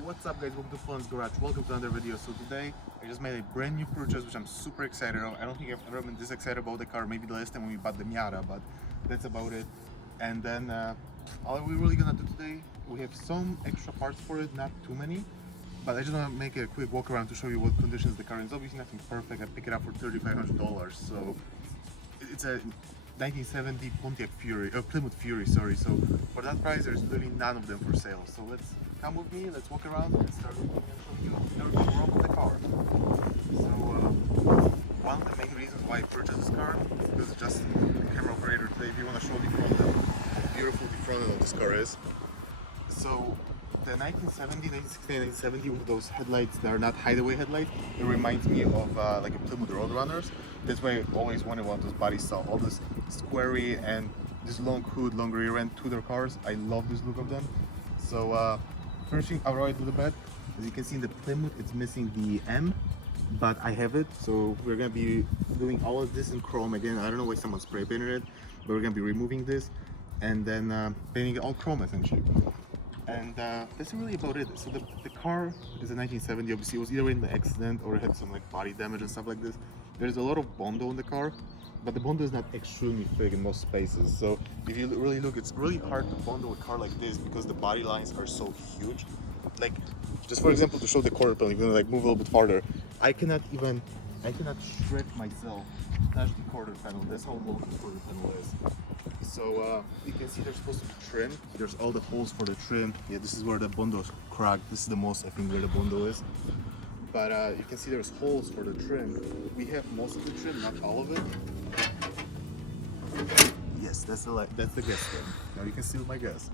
What's up guys, welcome to Plymouth Garage, welcome to another video. So today I just made a brand new purchase which I'm super excited about. I don't think I've ever been this excited about the car, maybe the last time when we bought the Miata, but that's about it. And then all we're really gonna do today, we have some extra parts for it, not too many, but I just want to make a quick walk around to show you what conditions the car is. Obviously nothing perfect. I picked it up for $3,500, so it's a 1970 Pontiac Fury, Plymouth Fury, sorry. So for that price, there's literally none of them for sale. So let's come with me, let's walk around and start looking and show you everything wrong with the car. So one of the main reasons why I purchased this car is because just the camera operator today, if you want to show the front, how beautiful the front of this car is. So the 1970, 1960, 1970 with those headlights that are not hideaway headlights, it reminds me of like a Plymouth Roadrunners. That's why I always wanted one of those body style, all this squarey and this long hood, long rear end to their cars. I love this look of them. So finishing outright with the bed, as you can see in the Plymouth, it's missing the M, but I have it. So we're gonna be doing all of this in chrome again. I don't know why someone spray painted it, but we're gonna be removing this and then painting it all chrome essentially. And that's really about it. So the car is a 1970, obviously it was either in the accident or it had some like body damage and stuff like this. There's a lot of Bondo in the car, but the Bondo is not extremely big in most spaces. So if you really look, it's really hard to Bondo a car like this because the body lines are so huge. Like, just for example, to show the quarter panel, if you want to like move a little bit farther, I cannot stretch myself, touch the quarter panel. That's how low the quarter panel is. So you can see they're supposed to be trimmed. There's all the holes for the trim. Yeah, this is where the Bondo is cracked. This is the most, I think, where the Bondo is. But you can see there's holes for the trim. We have most of the trim, not all of it. Yes, that's the gas trim. Now you can see my gas.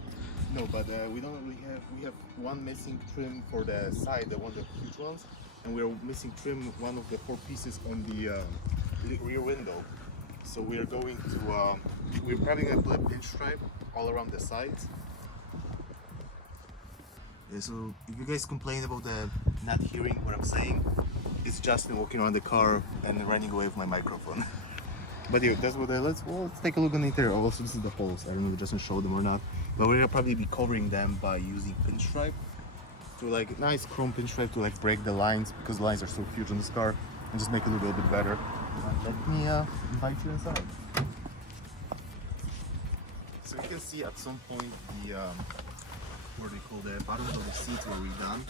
No, but we don't really have. We have one missing trim for the side, the huge ones, and we're missing trim one of the 4 pieces on the rear window. So we're going to, we're probably going to put a pinstripe all around the sides. Yeah, so if you guys complain about the not hearing what I'm saying, it's Justin walking around the car and running away with my microphone. But yeah, that's what let's take a look on the interior. Also, this is the holes. I don't know if Justin showed them or not, but we're gonna probably be covering them by using pinstripe to like nice chrome pinstripe to like break the lines because the lines are so huge on this car and just make it look a little bit better. Let me invite you inside. So you can see at some point the what do they call the bottoms of the seats were redone,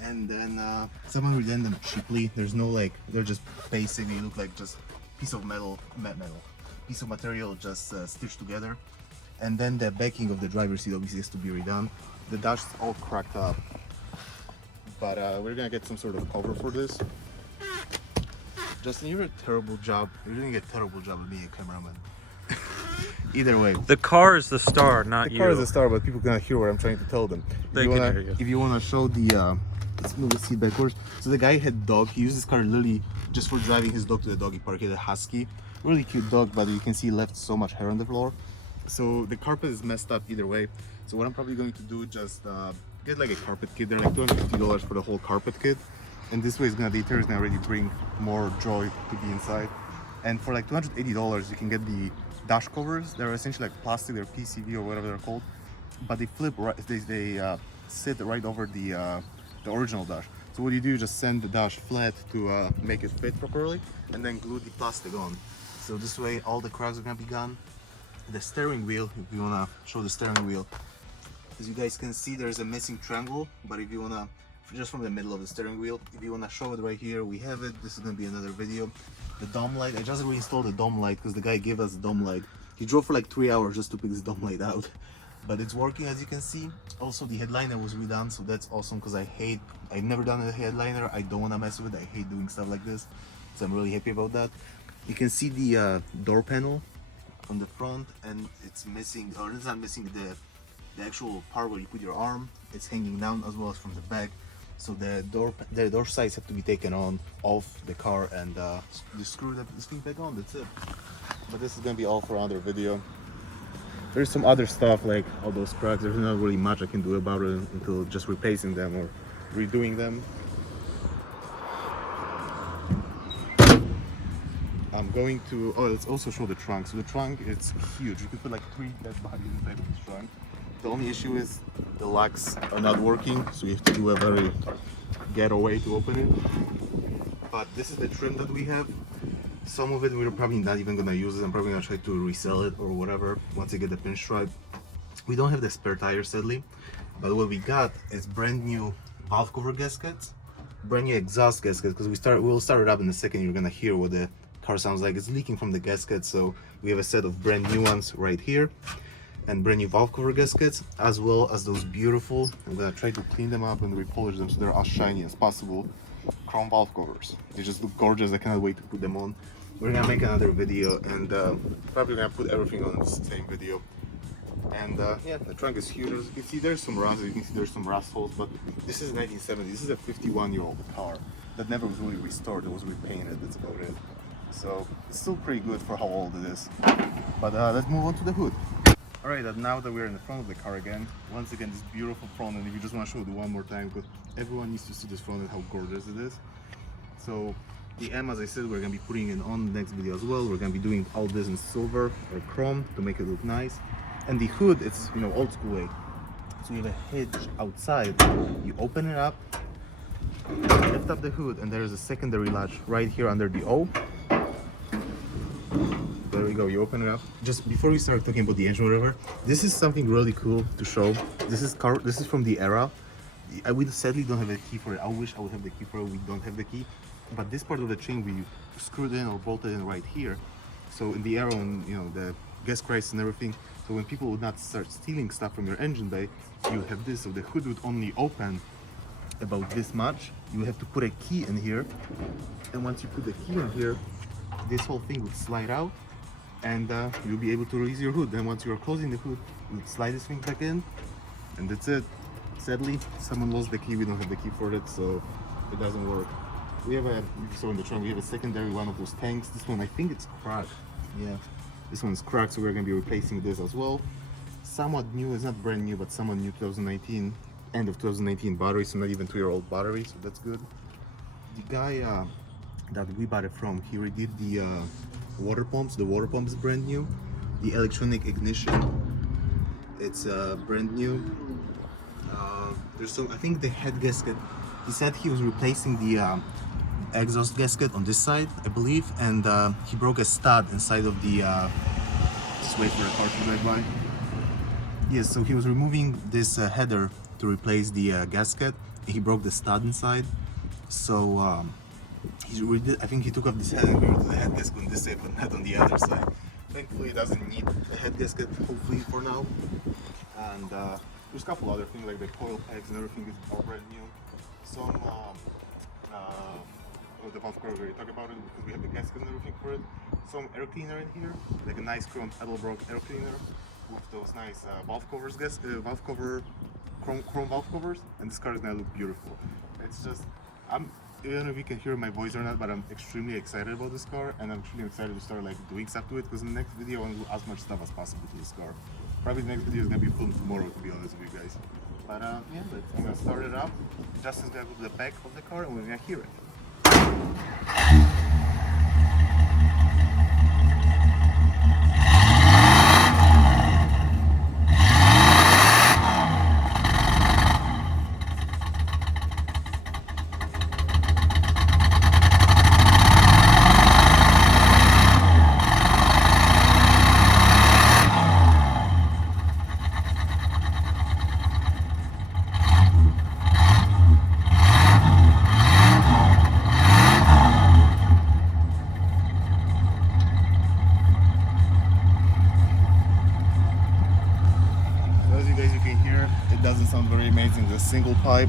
and then someone redone them cheaply. There's no like, they're just basic. They look like just piece of piece of material just stitched together. And then the backing of the driver's seat obviously has to be redone. The dash is all cracked up, but we're gonna get some sort of cover for this. Justin, you're a terrible job. You're doing a terrible job of being a cameraman. Either way. The car is the star, not you. The car is the star, but people cannot hear what I'm trying to tell them. If you wanna show the, let's move the seat backwards. So the guy had dog. He used this car literally just for driving his dog to the doggy park. He had a husky, really cute dog, but you can see he left so much hair on the floor. So the carpet is messed up either way. So what I'm probably going to do, just get like a carpet kit. They're like $250 for the whole carpet kit. And this way, the interior is gonna really bring more joy to be inside. And for like $280, you can get the dash covers. They're essentially like plastic, they're PCV or whatever they're called, but they flip right. They sit right over the original dash. So what you do, you just send the dash flat to make it fit properly, and then glue the plastic on. So this way, all the cracks are gonna be gone. The steering wheel, if you wanna show the steering wheel, as you guys can see, there's a missing triangle. But if you wanna, just from the middle of the steering wheel, if you wanna show it right here, we have it. This is gonna be another video. The dome light, I just reinstalled the dome light because the guy gave us the dome light. He drove for like 3 hours just to pick this dome light out, but it's working, as you can see. Also, the headliner was redone, so that's awesome because I've never done a headliner. I don't want to mess with it. I hate doing stuff like this, so I'm really happy about that. You can see the door panel on the front, and it's missing, or it's not missing, the actual part where you put your arm. It's hanging down, as well as from the back. So the door sides have to be taken off the car and just screw this thing back on. That's it. But this is gonna be all for another video. There's some other stuff like all those cracks. There's not really much I can do about it until just replacing them or redoing them. I'm going to, let's also show the trunk. So the trunk, it's huge. You could put like 3 dead bodies inside of this trunk. The only issue is the locks are not working, so we have to do a very ghetto way to open it. But this is the trim that we have. Some of it we're probably not even gonna use it. I'm probably gonna try to resell it or whatever once I get the pinstripe. We don't have the spare tire, sadly, but what we got is brand new valve cover gaskets, brand new exhaust gaskets, because we'll start it up in a second. You're gonna hear what the car sounds like. It's leaking from the gasket, so we have a set of brand new ones right here, and brand new valve cover gaskets, as well as those beautiful, I'm gonna try to clean them up and repolish them so they're as shiny as possible, chrome valve covers. They just look gorgeous. I cannot wait to put them on. We're gonna make another video, and probably gonna put everything on the same video. And yeah, the trunk is huge. As you can see, there's some rust. You can see there's some rust holes, but this is 1970. This is a 51-year-old car that never was really restored. It was repainted. That's about it. So it's still pretty good for how old it is. But let's move on to the hood. All right, now that we're in the front of the car again, once again, this beautiful front end. If you just want to show it one more time, because everyone needs to see this front end, how gorgeous it is. So the M, as I said, we're gonna be putting it on the next video as well. We're gonna be doing all this in silver or chrome to make it look nice. And the hood, it's, you know, old school way. So you have a hinge outside. You open it up, lift up the hood, and there is a secondary latch right here under the O. There we go. You open it up. Just before we start talking about the engine, or whatever, this is something really cool to show. This is from the era. We sadly don't have a key for it. I wish I would have the key for it. We don't have the key. But this part of the chain we screwed in or bolted in right here. So in the era, and you know, the gas crisis and everything. So when people would not start stealing stuff from your engine bay, you have this. So the hood would only open about this much. You have to put a key in here, and once you put the key in here, this whole thing would slide out, and you'll be able to release your hood. Then once you're closing the hood, you would slide this thing back in, and that's it. Sadly, someone lost the key. We don't have the key for it, so it doesn't work. We have a, you saw in the trunk, we have a secondary one of those tanks. This one, I think it's cracked. Yeah. This one's cracked, so we're going to be replacing this as well. Somewhat new, it's not brand new, but somewhat new 2019, end of 2019 battery, so not even 2-year-old battery, so that's good. The guy that we bought it from, he redid the water pumps. The water pump is brand new. The electronic ignition, it's brand new. There's some, I think the head gasket, he said he was replacing the exhaust gasket on this side, I believe, and he broke a stud inside of the just wait for a car to drive by. Yes, so he was removing this header to replace the gasket, and he broke the stud inside. So I think he took off this head and removed the head gasket on this side, but not on the other side. Thankfully, it doesn't need a head gasket, hopefully, for now. And there's a couple other things like the coil packs and everything is all brand new. Some the valve cover, we talk about it because we have the gasket and everything for it. Some air cleaner in here, like a nice chrome Edelbrock air cleaner with those nice valve covers, chrome valve covers, and this car is gonna look beautiful. It's just, I don't know if you can hear my voice or not, but I'm extremely excited about this car, and I'm extremely excited to start like doing stuff to it, because in the next video I want to do as much stuff as possible to this car. Probably the next video is gonna be filmed tomorrow, to be honest with you guys. But yeah, I'm gonna start it up. Justin's gonna go to the back of the car and we're gonna hear it. Doesn't sound very amazing. It's a single pipe.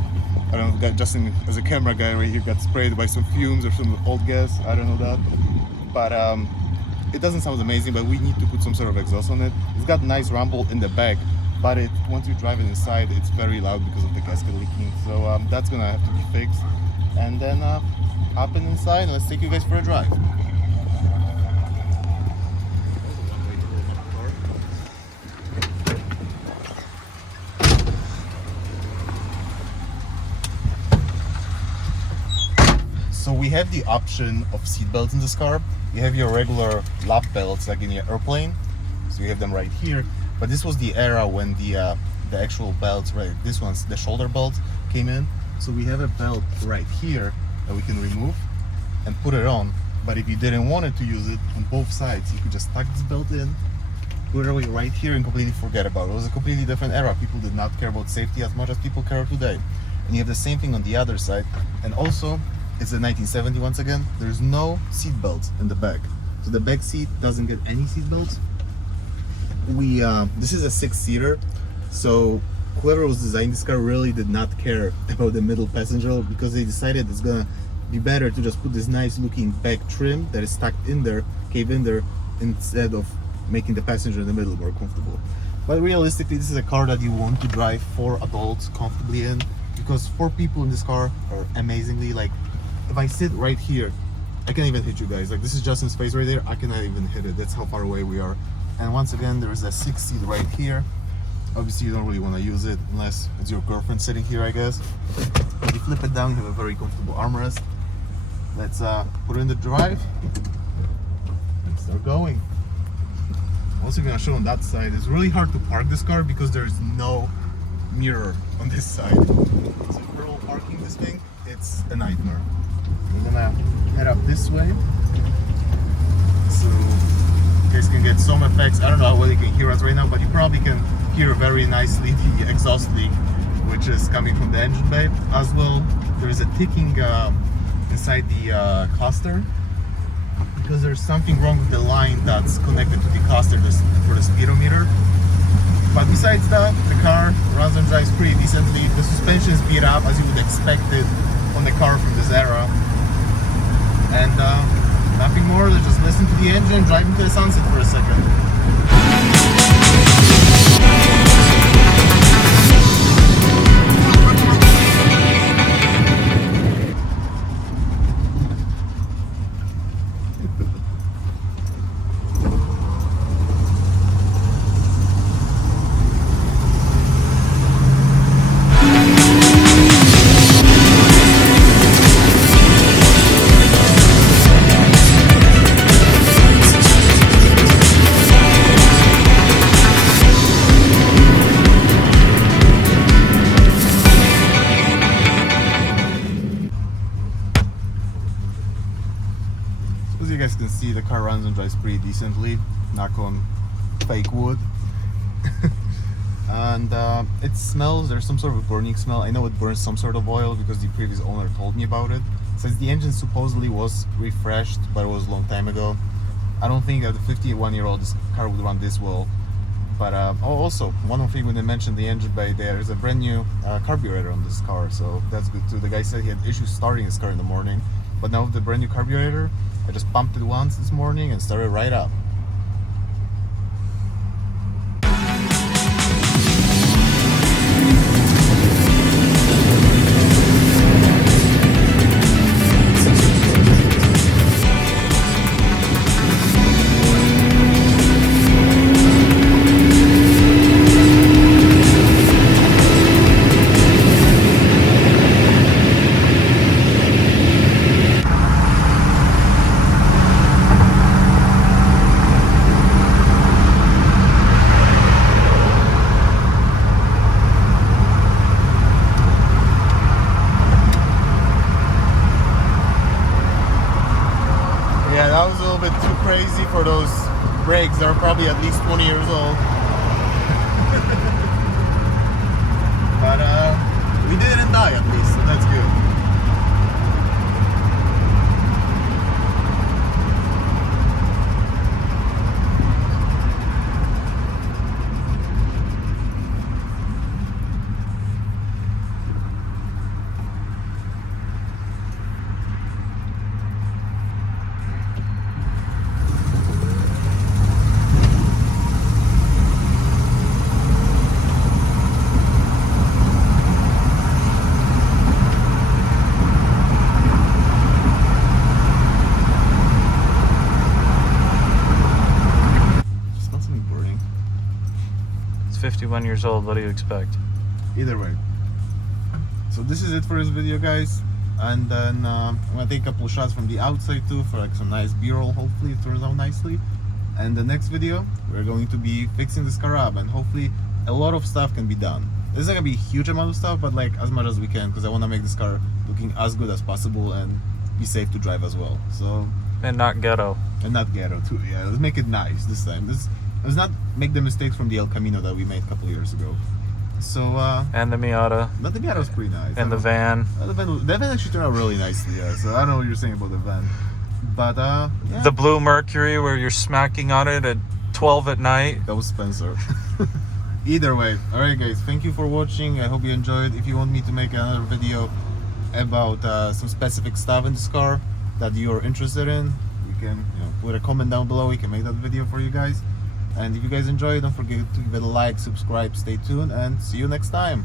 I don't know, Justin as a camera guy right here got sprayed by some fumes or some old gas. I don't know that, but it doesn't sound amazing. But we need to put some sort of exhaust on it. It's got nice rumble in the back, but once you drive it inside, it's very loud because of the gasket leaking. So that's gonna have to be fixed. And then hop inside and let's take you guys for a drive. So we have the option of seat belts in this car. You have your regular lap belts like in your airplane. So you have them right here. But this was the era when the the actual belts, right? This one's the shoulder belt came in. So we have a belt right here that we can remove and put it on. But if you didn't want it to use it on both sides, you could just tuck this belt in, put it away right here, and completely forget about it. It was a completely different era. People did not care about safety as much as people care today. And you have the same thing on the other side. And also, it's the 1970 once again. There's no seat belts in the back. So the back seat doesn't get any seat belts. This is a 6-seater. So whoever was designing this car really did not care about the middle passenger, because they decided it's gonna be better to just put this nice looking back trim that is tucked in there, cave in there, instead of making the passenger in the middle more comfortable. But realistically, this is a car that you want to drive 4 adults comfortably in, because 4 people in this car are amazingly, like, if I sit right here, I can't even hit you guys. Like, this is Justin's face right there, I cannot even hit it. That's how far away we are. And once again, there is a 6 seat right here. Obviously, you don't really want to use it unless it's your girlfriend sitting here, I guess. If you flip it down, you have a very comfortable armrest. Let's put it in the drive and start going. Also gonna show on that side, it's really hard to park this car because there's no mirror on this side. So if we're all parking this thing, it's a nightmare. We're gonna head up this way, so you guys can get some effects. I don't know how well you can hear us right now, but you probably can hear very nicely the exhaust leak, which is coming from the engine bay. As well, there is a ticking inside the cluster, because there's something wrong with the line that's connected to the cluster for the speedometer. But besides that, the car runs and drives pretty decently. The suspension is beat up as you would expect it on the car from this era. And nothing more, let's just listen to the engine, drive into the sunset for a second. As you guys can see, the car runs and drives pretty decently, knock on fake wood. And it smells, there's some sort of a burning smell. I know it burns some sort of oil because the previous owner told me about it. Since the engine supposedly was refreshed, but it was a long time ago. I don't think at a 51-year-old this car would run this well. But also, one more thing, when they mentioned the engine bay, there's a brand new carburetor on this car, so that's good too. The guy said he had issues starting his car in the morning, but now with the brand new carburetor, I just pumped it once this morning and started right up. Yeah, that was a little bit too crazy for those brakes. They're probably at least 20 years old. But we didn't die at least, so that's good. It's 51 years old. What do you expect? Either way. So this is it for this video, guys. And then I'm gonna take a couple shots from the outside too for like some nice b-roll. Hopefully it turns out nicely. And the next video we're going to be fixing this car up and hopefully a lot of stuff can be done. There's not gonna be a huge amount of stuff, but like as much as we can, because I want to make this car looking as good as possible and be safe to drive as well. So And not ghetto. and not ghetto too. Yeah, let's make it nice this time. Let's not make the mistakes from the El Camino that we made a couple years ago. So And the Miata. but the Miata was pretty nice. And the van. The van actually turned out really nicely. Yeah. So I don't know what you're saying about the van, but yeah. The blue Mercury where you're smacking on it at 12 at night. That was Spencer. Either way, alright guys, thank you for watching. I hope you enjoyed. If you want me to make another video about some specific stuff in this car that you're interested in, you can put a comment down below. We can make that video for you guys. And if you guys enjoy it, don't forget to give it a like, subscribe, stay tuned, and see you next time.